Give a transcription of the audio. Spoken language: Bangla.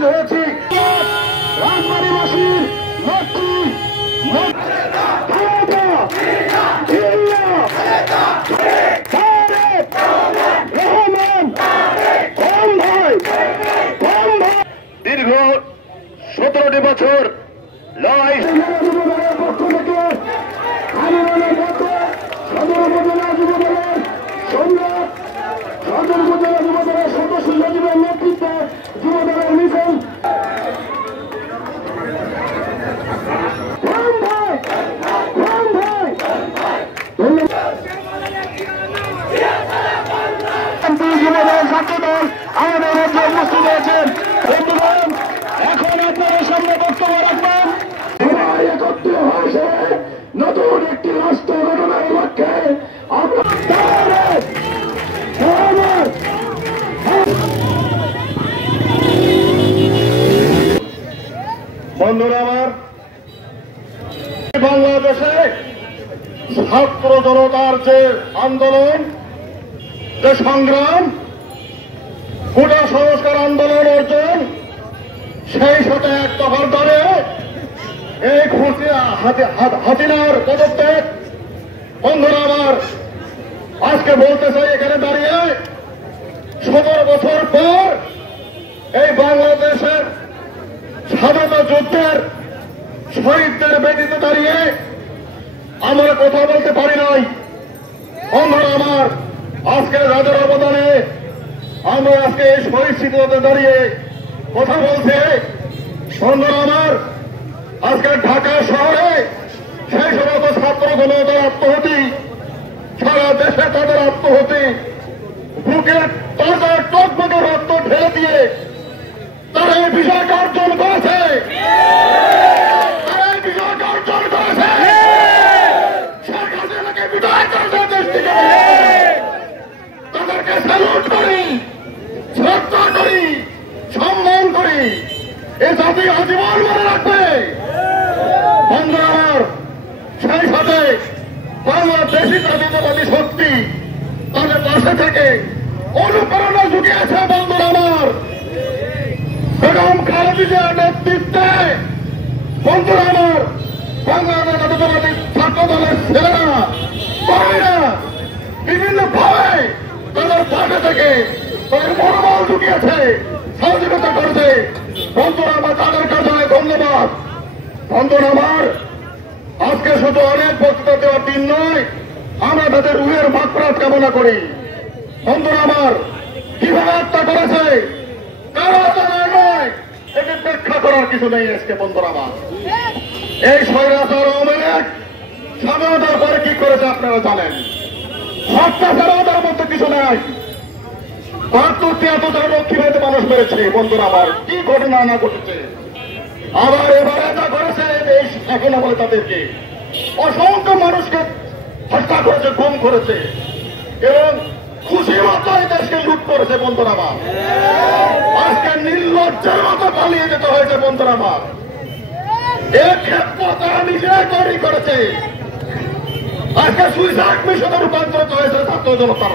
উপস্থিত হয়েছি রাজবাড়ীবাসীর নেত্রী দীর্ঘ 17টি বছর লড়াই পক্ষ থেকে আন্দোলনের মধ্যে সদর উপজেলা যুবদলের সম্রাট সদর উপজেলা যুবদলের সদস্য সচিবের নেতৃত্বে যুবদলের মিছিল যুবদল ছাত্রদল আমাদের রাজ্যে উপস্থিত হয়েছেন। বন্ধুগণ, এখন আপনাদের সামনে বক্তব্য রাখবেন একত্রিত হয়েছে নতুন একটি রাষ্ট্র গঠনের লক্ষ্যে বন্ধুরা আমার, বাংলাদেশে ছাত্র জনতার যে আন্দোলন, যে সংগ্রাম, কোটা সংস্কার আন্দোলন অর্জন, সেই সাথে এক দফার ধরে এই হাসিনার পদত্যাগ। বন্ধুরা আমার, আজকে বলতে চাই এখানে দাঁড়িয়ে 17 বছর পর এই বাংলাদেশের স্বাধীনতা যুদ্ধের শহীদদের বেদিতে দাঁড়িয়ে আমরা কথা বলতে পারি নাই। বন্ধুরা আমার, আজকে যাদের অবদানে আমরা আজকে এই শহীদ স্মৃতিতে দাঁড়িয়ে কথা বলছি। বন্ধুরা আমার, আজকে ঢাকা শহরে সেই সমস্ত ছাত্র জনতার আত্মহতি, সারা দেশে তাদের আত্মহতি, বুকের তাজা টকবকে রক্ত ঢেলে দিয়ে তারা এই বিষয়কে অর্জন করেছে। তারা এই বিষয়কে অর্জন করেছে। শেখ হাসিনাকে বিদায় করেছে দেশ থেকে। তাদেরকে স্যালুট করি, শ্রদ্ধা করি, সম্মান করি। এই জাতি আজীবন মনে রাখবে। বন্ধুরা আমার, সেই সাথে বাংলাদেশি জাতীয়তাবাদী শক্তি তাদের পাশে থেকে অনুপ্রেরণা জুগিয়েছে। বন্ধুরা আমার, বেগম খালেদা জিয়ার নেতৃত্বে বন্ধুরা আমার, বাংলাদেশ জাতীয়তাবাদী ছাত্র দলের ছেলেরা, কর্মীরা বিভিন্ন ভাবে তাদের পাশে থেকে তাদের মনোবল জুগিয়েছে, সহযোগিতা করেছে। বন্ধুরা আমার, তাদেরকে জানাই ধন্যবাদ। বন্ধুরা আমার, আজকে শুধু অনেক বক্তৃতা দেওয়ার দিন নয়, আমরা তাদের রুহের মাগফিরাত কামনা করি। বন্ধুরা আমার, কিভাবে হত্যা করেছে কারো জানা নয়, এটি ব্যাখ্যা করার কিছু নেই আজকে। বন্ধুরা আমার, এই স্বৈরাচার আওয়ামী লীগ স্বাধীনতার পরে কি করেছে আপনারা জানেন। হত্যা ছাড়াও তার মধ্যে কিছু নাই। 72-73 রক্ষী বাহিনীতে মানুষ মেরেছে। বন্ধুরা আমার, কি ঘটনা না ঘটেছে। আবার এবারে যা করেছে এখন বলে তাদেরকে অসংখ্য মানুষকে হত্যা করেছে, গুম করেছে এবং খুশি মতো এই দেশকে লুট করেছে। বন্ধুরা আমার, আজকে নির্লজ্জের মতো পালিয়ে যেতে হয়েছে। বন্ধুরা আমার, এর ক্ষেত্রে তারা নিজেরাই তৈরি করেছে। আজকে সুইসাইড মিশনে রূপান্তরিত হয়েছে ছাত্র জনতার।